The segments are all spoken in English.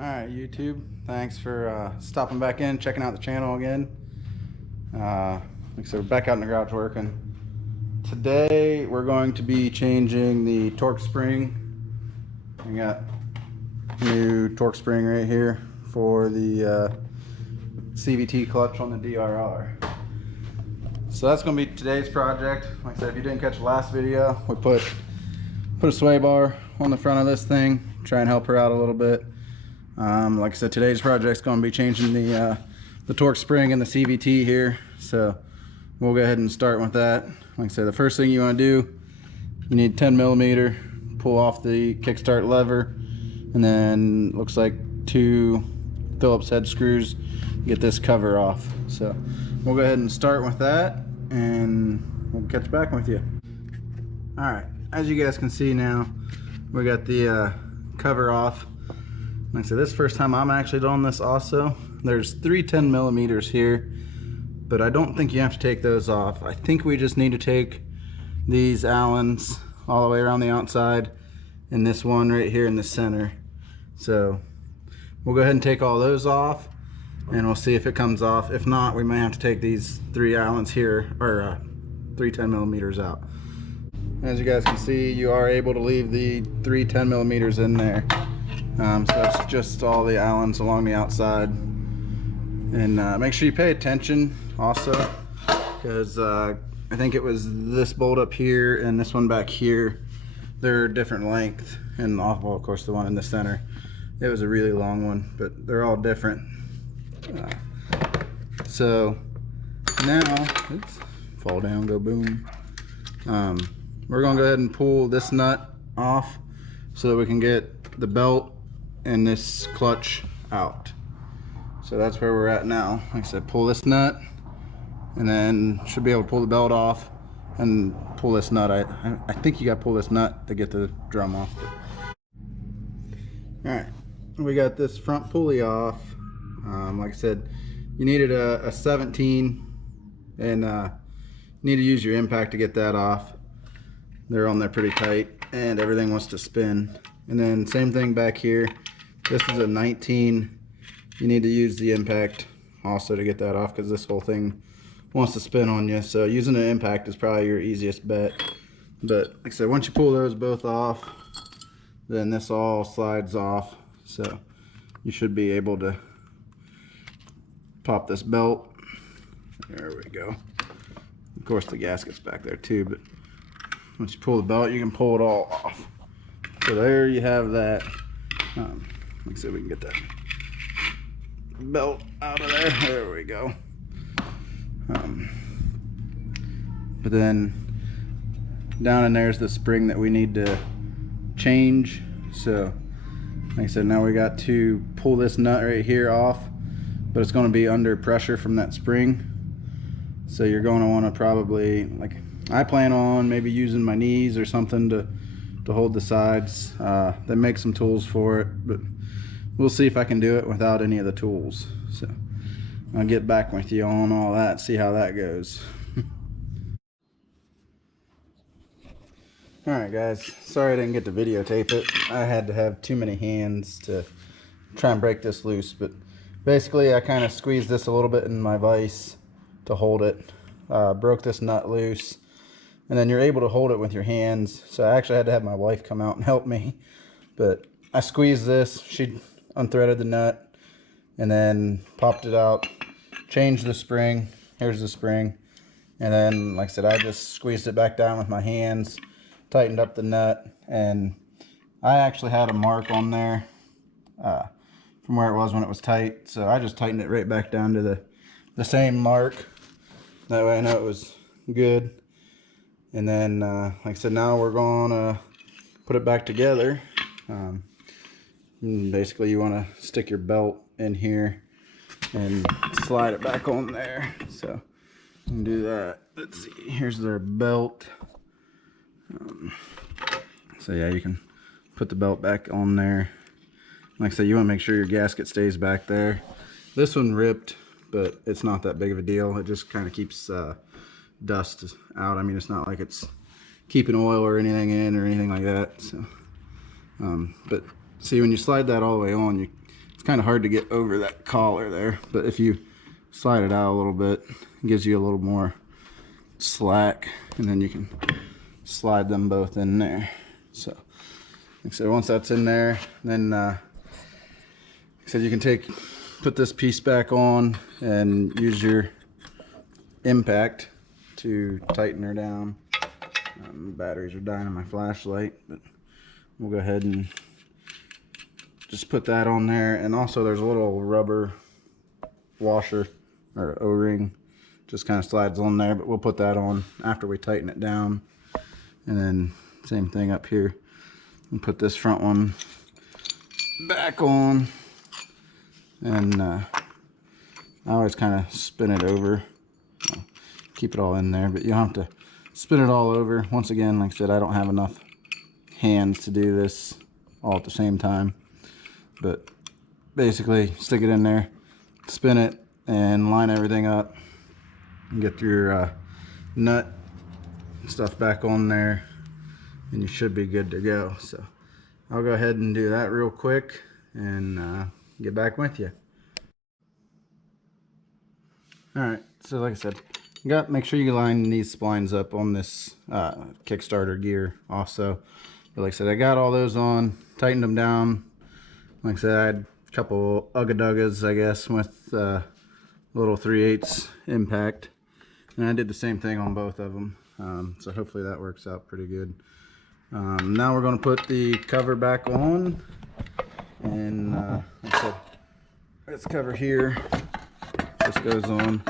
Alright, YouTube, thanks for stopping back in, checking out the channel again. Like I said, we're back out in the garage working. Today we're going to be changing the torque spring. We got new torque spring right here for the CVT clutch on the DRR. So that's going to be today's project. Like I said, if you didn't catch the last video, we put a sway bar on the front of this thing, try and help her out a little bit. Like I said, today's project is going to be changing the torque spring and the CVT here, so we'll go ahead and start with that. Like I said, the first thing you want to do, you need 10 millimeter, pull off the kickstart lever, and then looks like 2 Phillips head screws, get this cover off. So we'll go ahead and start with that, and we'll catch back with you. All right, as you guys can see now, we got the cover off. Like I said, this is the first time I'm actually doing this also. There's 3 10 millimeters here, but I don't think you have to take those off. I think we just need to take these Allens all the way around the outside and this one right here in the center. So we'll go ahead and take all those off and we'll see if it comes off. If not, we may have to take these 3 Allens here, or 3 10 millimeters out. As you guys can see, you are able to leave the 3 10 millimeters in there. So that's just all the Allens along the outside. And make sure you pay attention also, because I think it was this bolt up here and this one back here, they're different length. And well, of course the one in the center, it was a really long one, but they're all different. So now, oops, fall down, go boom. We're gonna go ahead and pull this nut off so that we can get the belt and this clutch out. So that's where we're at now. Like I said, pull this nut and then should be able to pull the belt off and pull this nut. I think you got to pull this nut to get the drum off. All right, we got this front pulley off. Like I said, you needed a 17 and you need to use your impact to get that off. They're on there pretty tight and everything wants to spin. And then same thing back here. This is a 19. You need to use the impact also to get that off, because this whole thing wants to spin on you. So using an impact is probably your easiest bet. But like I said, once you pull those both off, then this all slides off. So you should be able to pop this belt. There we go. Of course the gasket's back there too, but once you pull the belt, you can pull it all off. So there you have that. Let's see if we can get that belt out of there. There we go. But then down in there's the spring that we need to change. So like I said, now we got to pull this nut right here off, but it's going to be under pressure from that spring. So you're going to want to probably, like I plan on maybe using my knees or something to hold the sides. They make some tools for it, but we'll see if I can do it without any of the tools. So I'll get back with you on all that, see how that goes. Alright guys, sorry I didn't get to videotape it. I had to have too many hands to try and break this loose, but basically I kind of squeezed this a little bit in my vise to hold it. Broke this nut loose, and then you're able to hold it with your hands. So I actually had to have my wife come out and help me, but I squeezed this, she unthreaded the nut and then popped it out, changed the spring. Here's the spring, and then like I said, I just squeezed it back down with my hands, tightened up the nut, and I actually had a mark on there from where it was when it was tight, so I just tightened it right back down to the same mark. That way I know it was good. And then like I said, now we're gonna put it back together. Basically you want to stick your belt in here and slide it back on there. So you can do that. Let's see, here's their belt. So yeah, you can put the belt back on there. Like I said, you want to make sure your gasket stays back there. This one ripped, but it's not that big of a deal. It just kind of keeps dust out. I mean, it's not like it's keeping oil or anything in or anything like that. So but see, when you slide that all the way on, you kind of hard to get over that collar there, but if you slide it out a little bit, it gives you a little more slack, and then you can slide them both in there. So like I said, once that's in there, then like I said, you can put this piece back on and use your impact to tighten her down. Batteries are dying on my flashlight, but we'll go ahead and just put that on there. And also there's a little rubber washer or O-ring, just kind of slides on there, but we'll put that on after we tighten it down. And then same thing up here, and put this front one back on. And I always kind of spin it over, keep it all in there, but you don't have to spin it all over. Once again, like I said, I don't have enough hands to do this all at the same time, but basically stick it in there, spin it, and line everything up, and get your nut and stuff back on there, and you should be good to go. So I'll go ahead and do that real quick and get back with you. Alright, so like I said, make sure you line these splines up on this Kickstarter gear also. But like I said, I got all those on, tightened them down. Like I said, I had a couple ugga-duggas, I guess, with little 3/8 impact. And I did the same thing on both of them. So hopefully that works out pretty good. Now we're going to put the cover back on. And like I said, this cover here just goes on.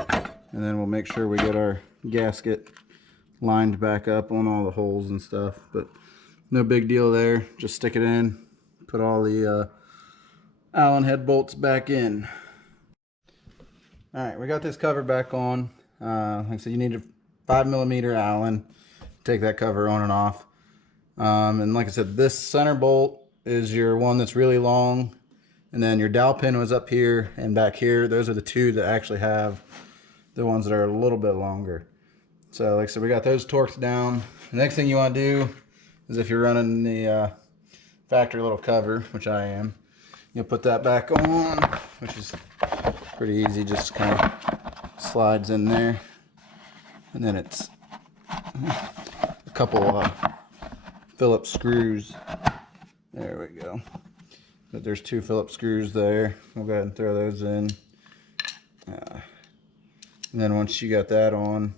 And then we'll make sure we get our gasket lined back up on all the holes and stuff. But no big deal there. Just stick it in, put all the Allen head bolts back in. Alright, we got this cover back on. Like I said, you need a 5mm Allen. Take that cover on and off. And like I said, this center bolt is your one that's really long. And then your dowel pin was up here and back here. Those are the two that actually have the ones that are a little bit longer. So like I said, we got those torqued down. The next thing you want to do is, if you're running the factory little cover, which I am, you'll put that back on, which is pretty easy, just kind of slides in there. And then it's a couple Phillips screws. There we go. But there's 2 Phillips screws there. We'll go ahead and throw those in. And then once you got that on,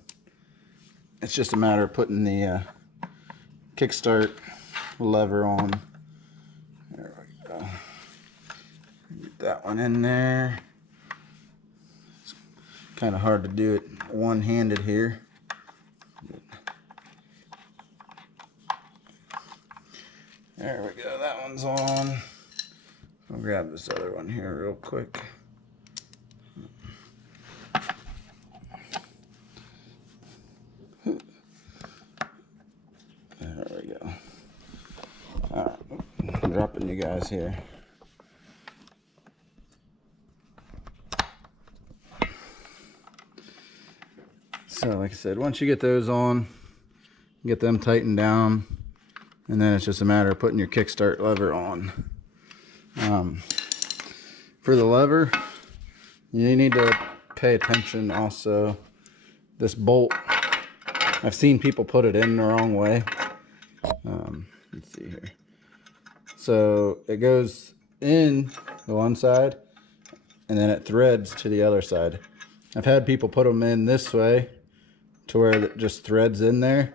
it's just a matter of putting the kickstart lever on. There we go. Get that one in there. It's kind of hard to do it one-handed here. There we go, that one's on. I'll grab this other one here real quick. There we go. Alright, I'm dropping you guys here. So like I said, once you get those on, get them tightened down, and then it's just a matter of putting your kickstart lever on. For the lever, you need to pay attention also. This bolt, I've seen people put it in the wrong way. Let's see here. So it goes in the one side and then it threads to the other side. I've had people put them in this way to where it just threads in there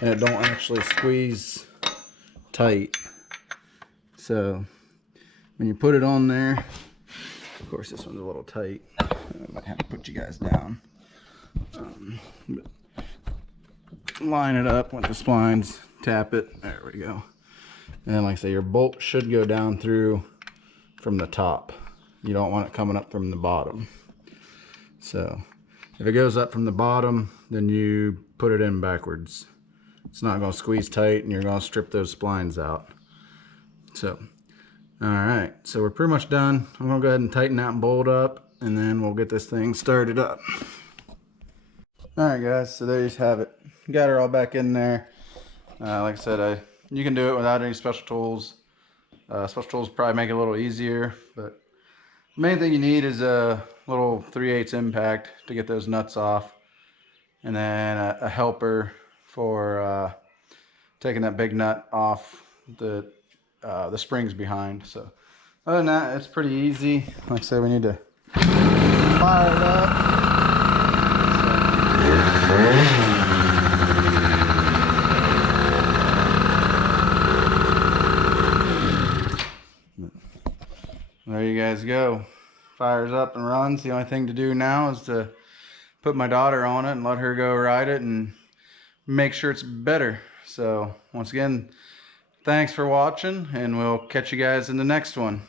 and it don't actually squeeze tight. So when you put it on there, of course this one's a little tight. I might have to put you guys down. But line it up with the splines, tap it, there we go. And then like I say, your bolt should go down through from the top. You don't want it coming up from the bottom. So if it goes up from the bottom, then you put it in backwards. It's not going to squeeze tight and you're going to strip those splines out. So alright, so we're pretty much done. I'm going to go ahead and tighten that bolt up and then we'll get this thing started up. Alright guys, so there you have it. Got her all back in there. Like I said, you can do it without any special tools. Special tools probably make it a little easier, but Main thing you need is a little 3/8 impact to get those nuts off, and then a helper for taking that big nut off the springs behind. So other than that, it's pretty easy. Like I said, we need to fire it up. There you guys go. Fires up and runs. The only thing to do now is to put my daughter on it and let her go ride it and make sure it's better. So once again, thanks for watching, and we'll catch you guys in the next one.